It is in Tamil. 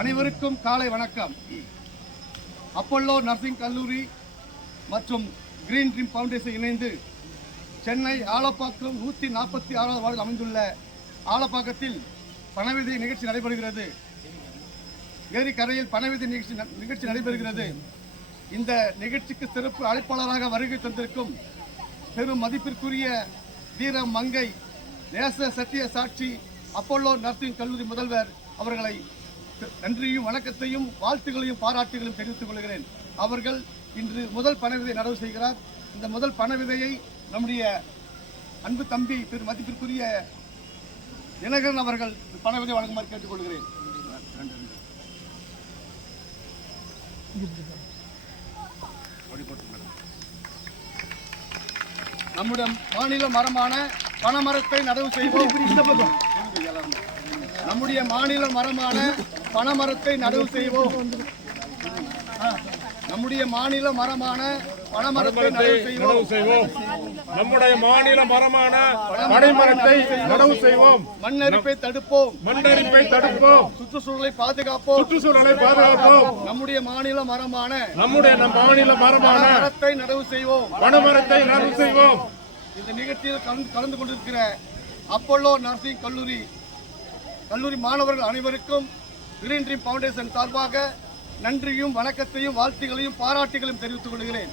அனைவருக்கும் காலை வணக்கம். அப்பல்லோ நர்சிங் கல்லூரி மற்றும் கிரீன் ட்ரீம் ஃபவுண்டேஷன் இணைந்து சென்னை ஆலப்பாக்கம் 146வது வார்டில் அமைந்துள்ள ஆலப்பாக்கத்தில் பணவிதை நிகழ்ச்சி நடைபெறுகிறது. ஏரிக்கரையில் பணவிதை நிகழ்ச்சி நடைபெறுகிறது. இந்த நிகழ்ச்சிக்கு சிறப்பு அழைப்பாளராக வருகை தந்திருக்கும் பெரும் மதிப்பிற்குரிய வீர மங்கை நேச சத்திய சாட்சி அப்பல்லோ நர்சிங் கல்லூரி முதல்வர் அவர்களை நன்றியும் வணக்கத்தையும் வாழ்த்துகளையும் பாராட்டுகளையும் தெரிவித்துக் கொள்கிறேன். அவர்கள் இன்று முதல் பணவிதை நடவு செய்கிறார். இந்த முதல் பணவிதையை நம்முடைய அன்பு தம்பி பெரும் மதிப்பிற்குரிய தினகரன் அவர்கள் பணவிதை வழங்குமாறு கேட்டுக்கொள்கிறேன். நம்முடைய மாநில மரமான பனைமரத்தை நடவு செய்வோம். நம்முடைய மாநில மரமான பனைமரத்தை நடவு செய்வோம். நம்முடைய மாநில மரமான பனைமரத்தை நடவு செய்வோம். நம்முடைய மாநில மரமான பனைமரத்தை நடவு செய்வோம். மண்ணரிப்பை தடுப்போம். மண்ணரிப்பை தடுப்போம். சுற்றுச்சூழலை பாதுகாப்போம். சுற்றுச்சூழலை பாதுகாப்போம். நம்முடைய மாநில மரமான பனைமரத்தை நடவு செய்வோம். பனைமரத்தை நடவு செய்வோம். இந்த நிகழ்ச்சியில் கலந்து கொண்டிருக்கிற அப்பல்லோ நர்சிங் கல்லூரி மாணவர்கள் அனைவருக்கும் கிரீன் ட்ரீம் ஃபவுண்டேஷன் சார்பாக நன்றியும் வணக்கத்தையும் வாழ்த்துகளையும் பாராட்டுகளையும் தெரிவித்துக் கொள்கிறேன்.